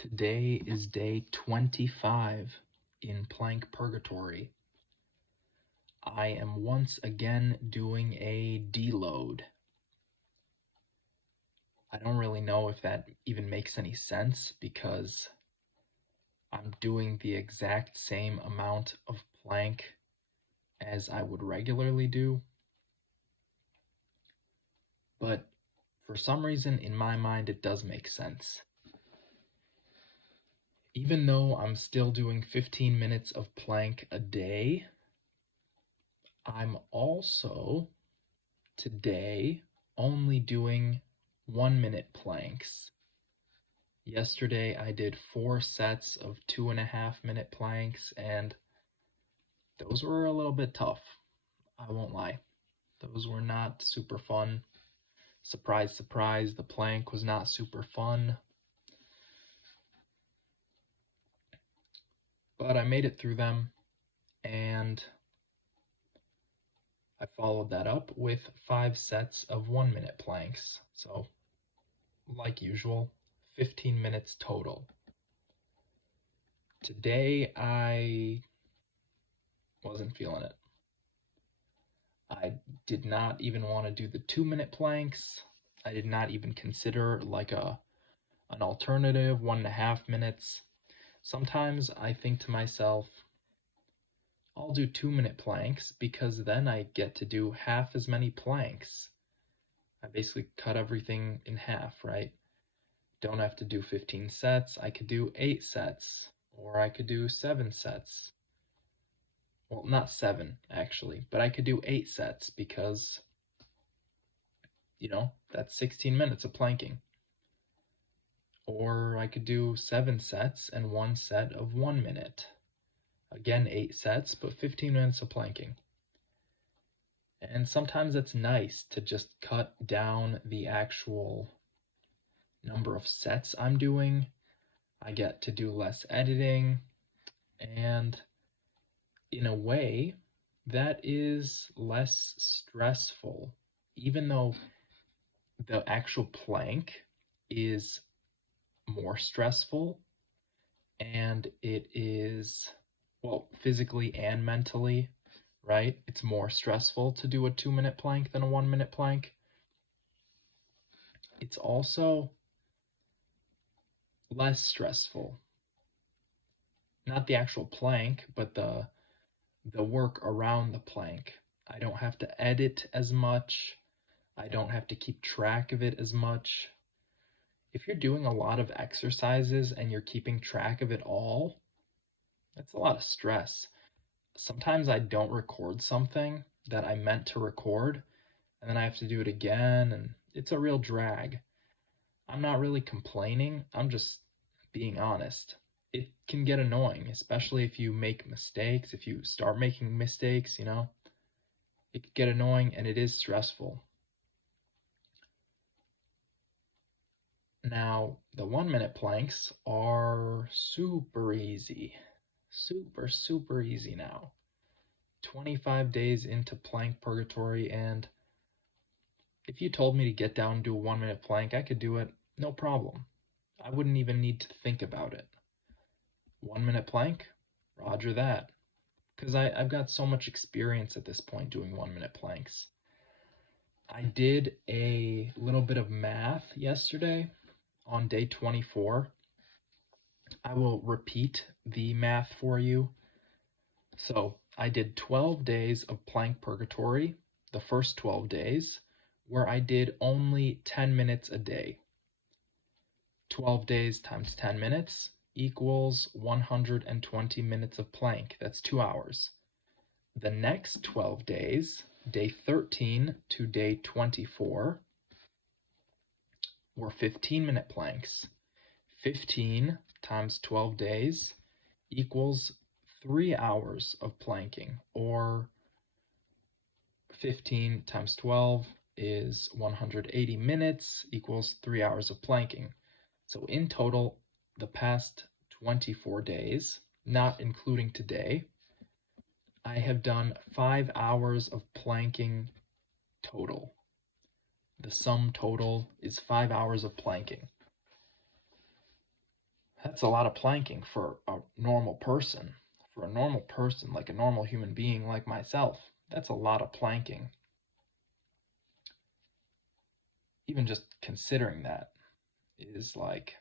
Today is day 25 in plank purgatory. I am once again doing a deload. I don't really know if that even makes any sense because I'm doing the exact same amount of plank as I would regularly do. But for some reason in my mind it does make sense. Even though I'm still doing 15 minutes of plank a day, I'm also today only doing 1-minute planks. Yesterday I did 4 sets of 2.5-minute planks, and those were a little bit tough. I won't lie. Those were not super fun. Surprise, surprise, the plank was not super fun. But I made it through them, and I followed that up with 5 sets of 1-minute planks. So, like usual, 15 minutes total. Today I wasn't feeling it. I did not even want to do the 2-minute planks. I did not even consider like an alternative 1.5 minutes. Sometimes I think to myself, I'll do 2-minute planks because then I get to do half as many planks. I basically cut everything in half, right? Don't have to do 15 sets. I could do 8 sets, or I could do 7 sets. Well, not 7 actually, but I could do 8 sets because, that's 16 minutes of planking. Or I could do 7 sets and 1 set of 1 minute. Again, 8 sets, but 15 minutes of planking. And sometimes it's nice to just cut down the actual number of sets I'm doing. I get to do less editing, and in a way, that is less stressful, even though the actual plank is more stressful, and it is, well, physically and mentally, right? It's more stressful to do a 2-minute plank than a 1-minute plank. It's also less stressful. Not the actual plank, but the work around the plank. I don't have to edit as much. I don't have to keep track of it as much. If you're doing a lot of exercises and you're keeping track of it all, that's a lot of stress. Sometimes I don't record something that I meant to record, and then I have to do it again, and it's a real drag. I'm not really complaining, I'm just being honest. It can get annoying, especially if you make mistakes, if you start making mistakes, it can get annoying and it is stressful. Now, the 1-minute planks are super easy. Super easy now. 25 days into plank purgatory, and if you told me to get down and do a 1-minute plank, I could do it, no problem. I wouldn't even need to think about it. 1-minute plank? Roger that. Because I've got so much experience at this point doing 1-minute planks. I did a little bit of math yesterday on day 24. I will repeat the math for you. So I did 12 days of plank purgatory, the first 12 days, where I did only 10 minutes a day. 12 days times 10 minutes equals 120 minutes of plank. That's 2 hours. The next 12 days, day 13 to day 24, were 15-minute planks. 15 times 12 days equals 3 hours of planking, or 15 times 12 is 180 minutes equals 3 hours of planking. So in total, the past 24 days, not including today, I have done 5 hours of planking total. The sum total is 5 hours of planking. That's a lot of planking for a normal person. For a normal person, like a normal human being like myself, that's a lot of planking. Even just considering that is like,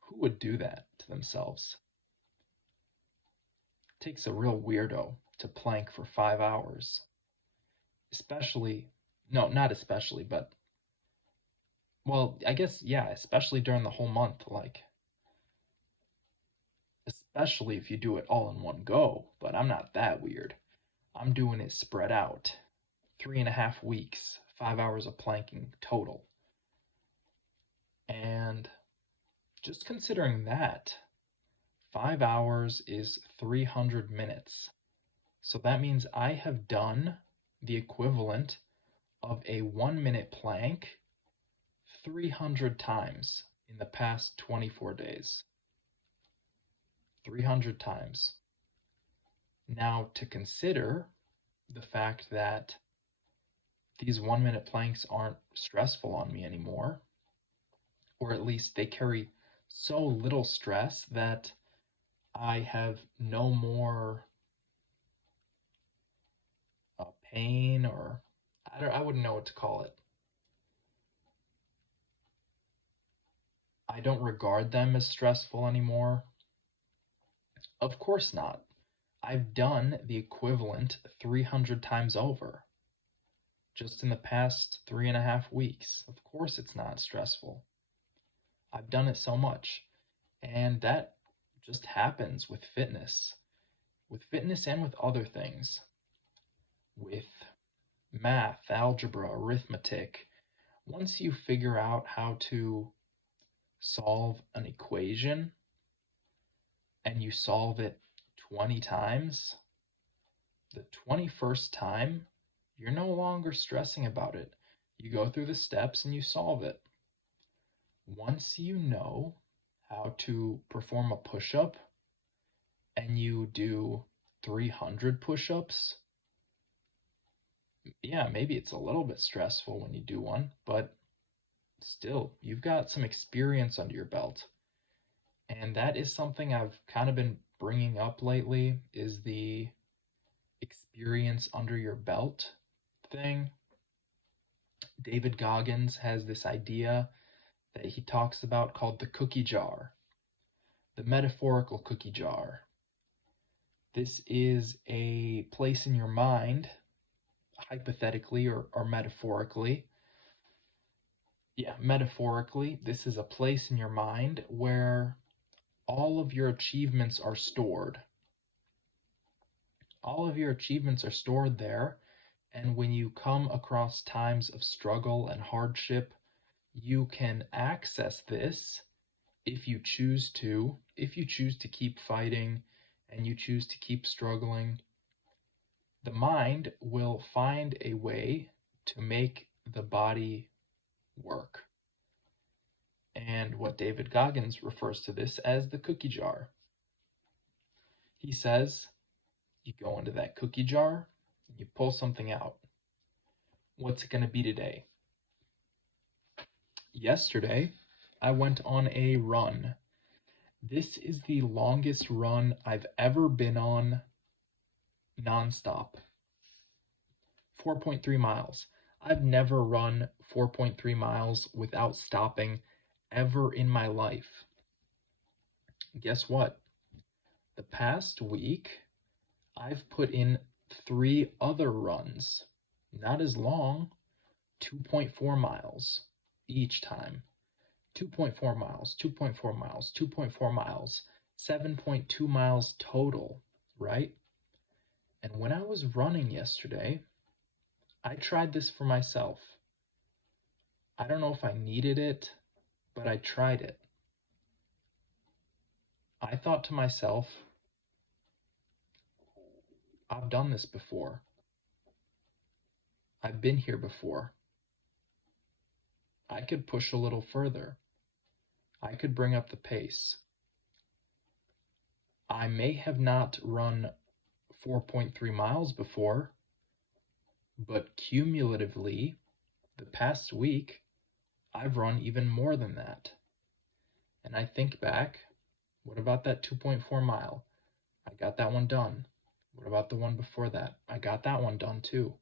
who would do that to themselves? It takes a real weirdo to plank for 5 hours. Especially, no, not especially, but, well, I guess, yeah, especially during the whole month. Like, especially if you do it all in one go, but I'm not that weird. I'm doing it spread out. 3.5 weeks, 5 hours of planking total. And just considering that, 5 hours is 300 minutes. So that means I have done the equivalent of a 1 minute plank 300 times in the past 24 days. 300 times. Now, to consider the fact that these 1 minute planks aren't stressful on me anymore, or at least they carry so little stress that I have no more pain, or I wouldn't know what to call it. I don't regard them as stressful anymore. Of course not. I've done the equivalent 300 times over just in the past 3.5 weeks. Of course it's not stressful. I've done it so much. And that just happens with fitness. With fitness and with other things. With math, algebra, arithmetic. Once you figure out how to solve an equation and you solve it 20 times, the 21st time, you're no longer stressing about it. You go through the steps and you solve it. Once you know how to perform a push-up and you do 300 push-ups, yeah, maybe it's a little bit stressful when you do one, but still, you've got some experience under your belt. And that is something I've kind of been bringing up lately, is the experience under your belt thing. David Goggins has this idea that he talks about called the cookie jar, the metaphorical cookie jar. This is a place in your mind, hypothetically or metaphorically. Yeah, metaphorically, this is a place in your mind where all of your achievements are stored. All of your achievements are stored there, and when you come across times of struggle and hardship, you can access this if you choose to. If you choose to keep fighting and you choose to keep struggling, the mind will find a way to make the body work. And what David Goggins refers to this as the cookie jar. He says, you go into that cookie jar and you pull something out. What's it going to be today? Yesterday, I went on a run. This is the longest run I've ever been on nonstop. 4.3 miles. I've never run 4.3 miles without stopping ever in my life. Guess what? The past week, I've put in 3 other runs. Not as long, 2.4 miles each time. 2.4 miles, 2.4 miles, 2.4 miles, 7.2 miles total, right? And when I was running yesterday, I tried this for myself. I don't know if I needed it, but I tried it. I thought to myself, I've done this before. I've been here before. I could push a little further. I could bring up the pace. I may have not run 4.3 miles before, but cumulatively, the past week, I've run even more than that. And I think back, what about that 2.4 mile? I got that one done. What about the one before that? I got that one done too.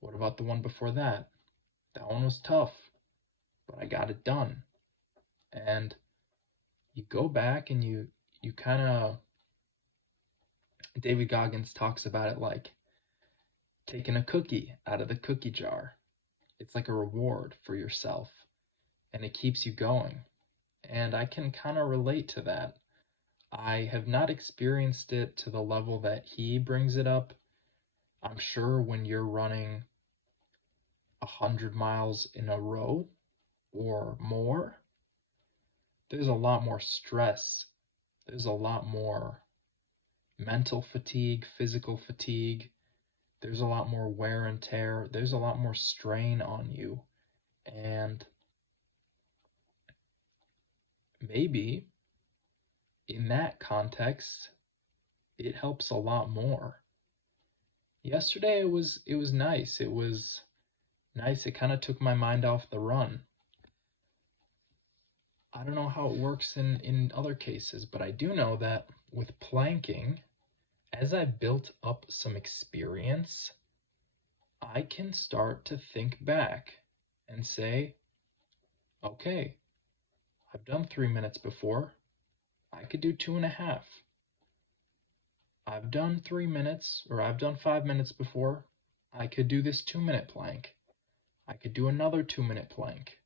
What about the one before that? That one was tough, but I got it done. And you go back and you kind of, David Goggins talks about it like taking a cookie out of the cookie jar. It's like a reward for yourself, and it keeps you going. And I can kind of relate to that. I have not experienced it to the level that he brings it up. I'm sure when you're running 100 miles in a row or more, there's a lot more stress. There's a lot more mental fatigue, physical fatigue. There's a lot more wear and tear. There's a lot more strain on you. And maybe in that context, it helps a lot more. Yesterday it was nice. It was nice. It kind of took my mind off the run. I don't know how it works in other cases, but I do know that with planking, as I built up some experience, I can start to think back and say, okay, I've done 3 minutes before. I could do 2.5. I've done 3 minutes, or I've done 5 minutes before. I could do this 2-minute plank. I could do another 2-minute plank.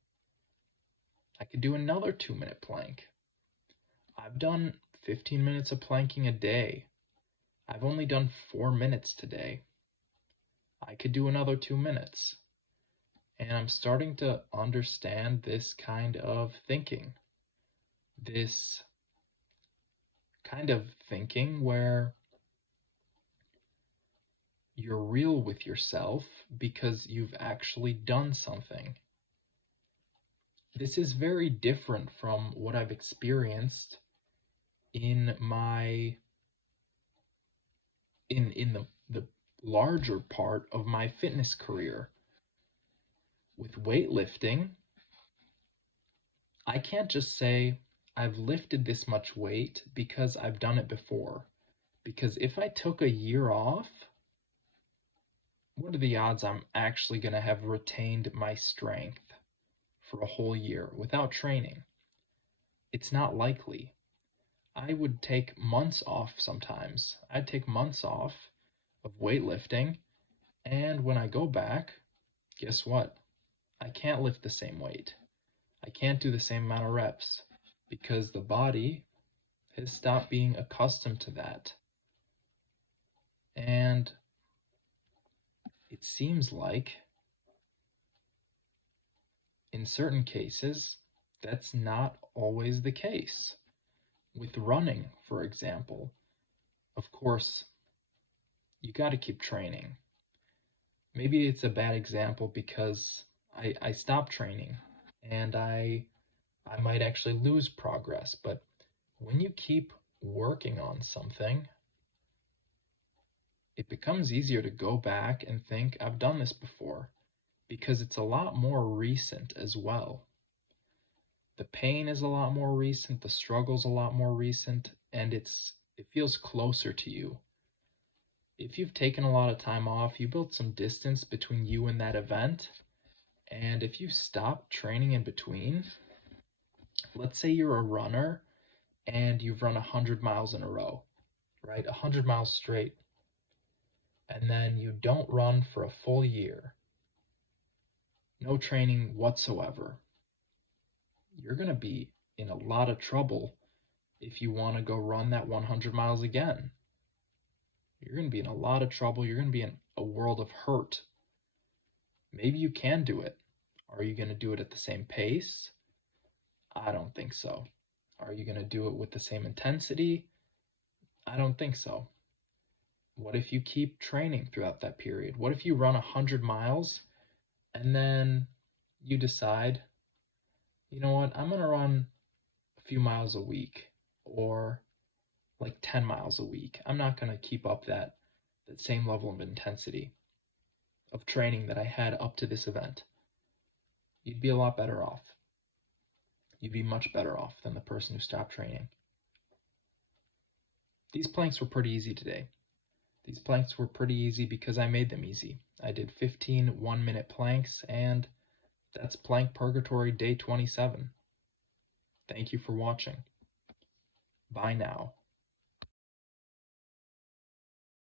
I could do another 2-minute plank. I've done 15 minutes of planking a day. I've only done 4 minutes today. I could do another 2 minutes. And I'm starting to understand this kind of thinking. This kind of thinking where you're real with yourself because you've actually done something. This is very different from what I've experienced in my in the larger part of my fitness career. With weightlifting, I can't just say I've lifted this much weight because I've done it before. Because if I took a year off, what are the odds I'm actually going to have retained my strength for a whole year without training? It's not likely. I would take months off sometimes. I'd take months off of weightlifting, and when I go back, guess what? I can't lift the same weight. I can't do the same amount of reps because the body has stopped being accustomed to that. And it seems like in certain cases, that's not always the case. With running, for example, of course, you got to keep training. Maybe it's a bad example because I stopped training and I might actually lose progress. But when you keep working on something, it becomes easier to go back and think, I've done this before, because it's a lot more recent as well. The pain is a lot more recent, the struggle's a lot more recent, and it feels closer to you. If you've taken a lot of time off, you built some distance between you and that event, and if you stop training in between, let's say you're a runner and you've run 100 miles in a row, right? 100 miles straight, and then you don't run for a full year, no training whatsoever. You're going to be in a lot of trouble if you want to go run that 100 miles again. You're going to be in a lot of trouble. You're going to be in a world of hurt. Maybe you can do it. Are you going to do it at the same pace? I don't think so. Are you going to do it with the same intensity? I don't think so. What if you keep training throughout that period? What if you run 100 miles and then you decide, you know what, I'm going to run a few miles a week or like 10 miles a week. I'm not going to keep up that same level of intensity of training that I had up to this event. You'd be a lot better off. you'd be much better off than the person who stopped training. These planks were pretty easy today. These planks were pretty easy because I made them easy. I did 15 1-minute planks, and that's Plank Purgatory Day 27. Thank you for watching. Bye now.